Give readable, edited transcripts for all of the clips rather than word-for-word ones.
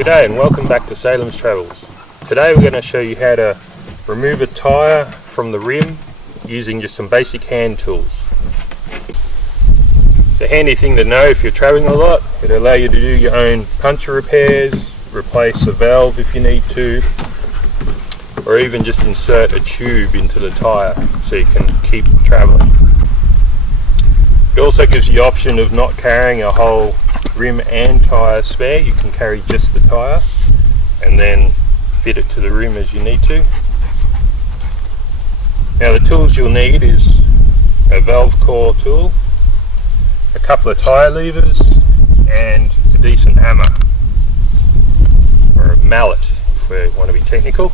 G'day and welcome back to Salem's Travels. Today we're going to show you how to remove a tyre from the rim using just some basic hand tools. It's a handy thing to know if you're travelling a lot. It'll allow you to do your own puncture repairs, replace a valve if you need to, or even just insert a tube into the tyre so you can keep travelling. It also gives you the option of not carrying a whole rim and tyre spare. You can carry just the tyre and then fit it to the rim as you need to. Now the tools you'll need is a valve core tool, a couple of tyre levers and a decent hammer, or a mallet if we want to be technical.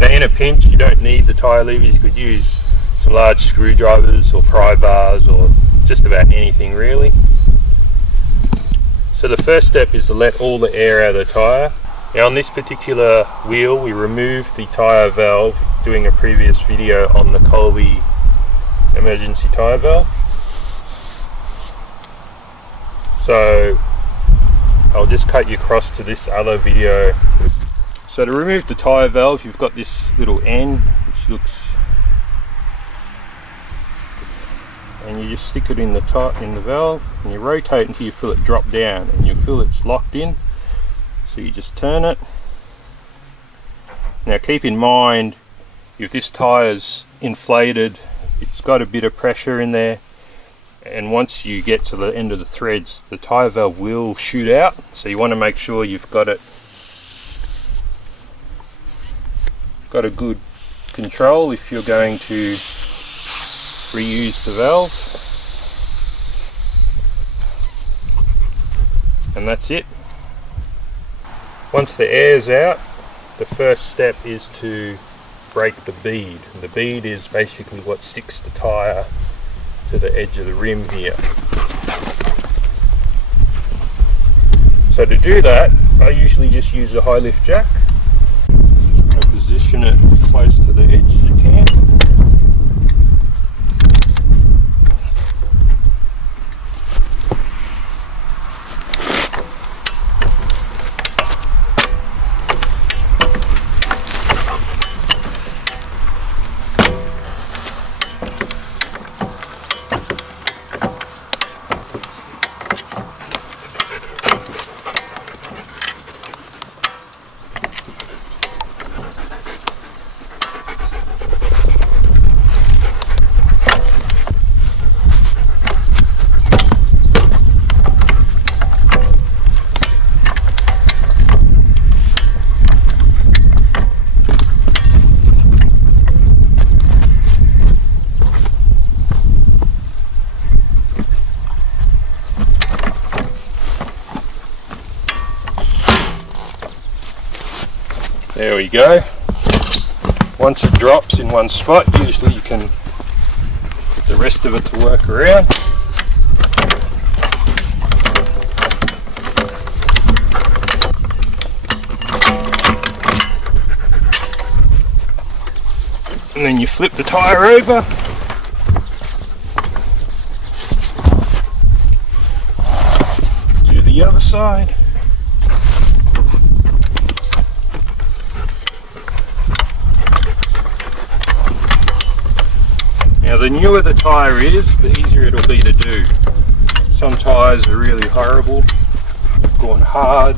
Now in a pinch you don't need the tyre levers, you could use some large screwdrivers or pry bars or just about anything really. So the first step is to let all the air out of the tyre. Now on this particular wheel we removed the tyre valve doing a previous video on the Colby emergency tyre valve. So I'll just cut you across to this other video. So to remove the tyre valve you've got this little end which looks, and you just stick it in the valve and you rotate until you feel it drop down and you feel it's locked in. So you just turn it. Now keep in mind if this tyre's inflated, it's got a bit of pressure in there, and once you get to the end of the threads the tyre valve will shoot out, so you want to make sure you've got a good control if you're going to reuse the valve. And that's it. Once the air's out, the first step is to break the bead. And the bead is basically what sticks the tyre to the edge of the rim here. So to do that, I usually just use a high lift jack. I position it close to the edge as you can. There we go. Once it drops in one spot, usually you can get the rest of it to work around. And then you flip the tyre over. Do the other side. Now the newer the tyre is, the easier it'll be to do. Some tyres are really horrible, they've gone hard,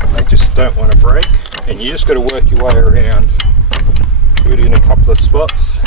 and they just don't want to break. And you just got to work your way around. Do it in a couple of spots.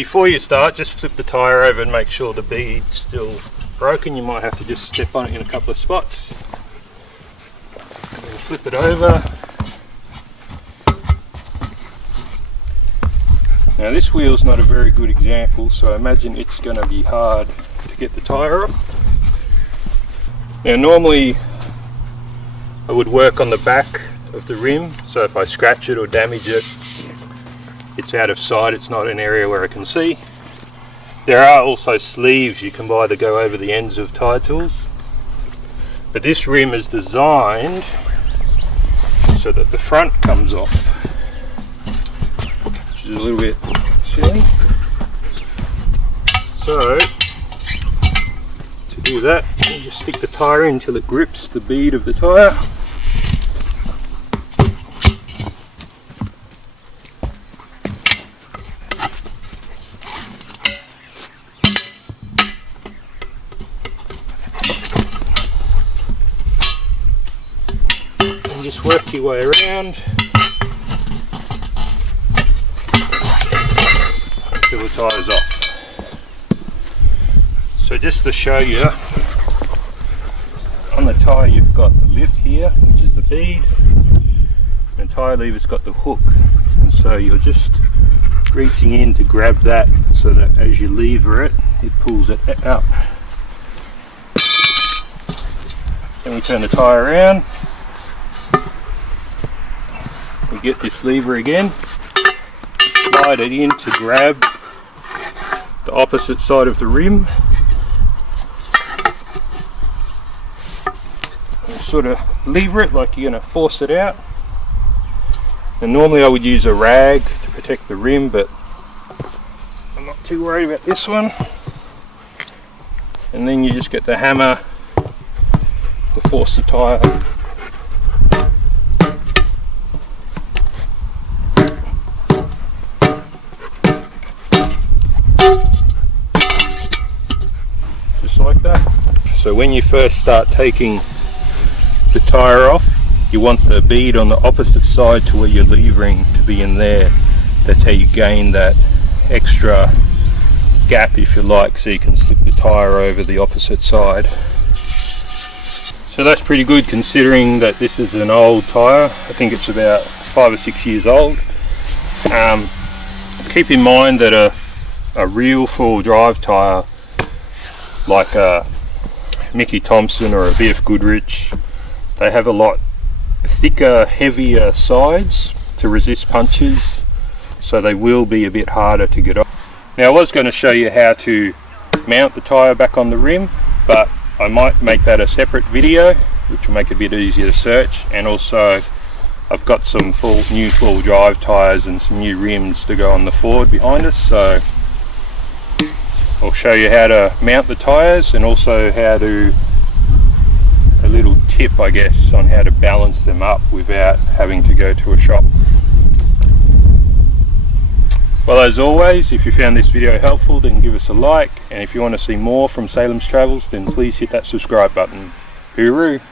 before you start, just flip the tyre over and make sure the bead's still broken. You might have to just step on it in a couple of spots. And then flip it over. Now this wheel's not a very good example, so I imagine it's going to be hard to get the tyre off. Now normally I would work on the back of the rim, so if I scratch it or damage it, it's out of sight, it's not an area where I can see. There are also sleeves you can buy that go over the ends of tyre tools, but this rim is designed so that the front comes off, which is a little bit silly. So to do that, you just stick the tyre in until it grips the bead of the tyre. And just work your way around until the tyre's off. So just to show you, on the tyre you've got the lip here, which is the bead, and the tyre lever's got the hook, and so you're just reaching in to grab that so that as you lever it, it pulls it out. Then we turn the tyre around, we get this lever again, slide it in to grab the opposite side of the rim, sort of lever it like you're going to force it out. And normally I would use a rag to protect the rim, but I'm not too worried about this one. And then you just get the hammer to force the tyre. Just like that. So when you first start taking the tyre off, you want the bead on the opposite side to where you're levering to be in there. That's how you gain that extra gap, if you like, so you can slip the tyre over the opposite side. So that's pretty good considering that this is an old tyre. I think it's about 5 or 6 years old. Keep in mind that a real full drive tyre like a Mickey Thompson or a BF Goodrich, they have a lot thicker, heavier sides to resist punches, so they will be a bit harder to get off. Now I was going to show you how to mount the tyre back on the rim, but I might make that a separate video, which will make it a bit easier to search. And also I've got some new full drive tyres and some new rims to go on the Ford behind us, so I'll show you how to mount the tyres and also how to, a little tip I guess, on how to balance them up without having to go to a shop. Well, as always, if you found this video helpful, then give us a like, and if you want to see more from Salem's Travels, then please hit that subscribe button. Hooroo!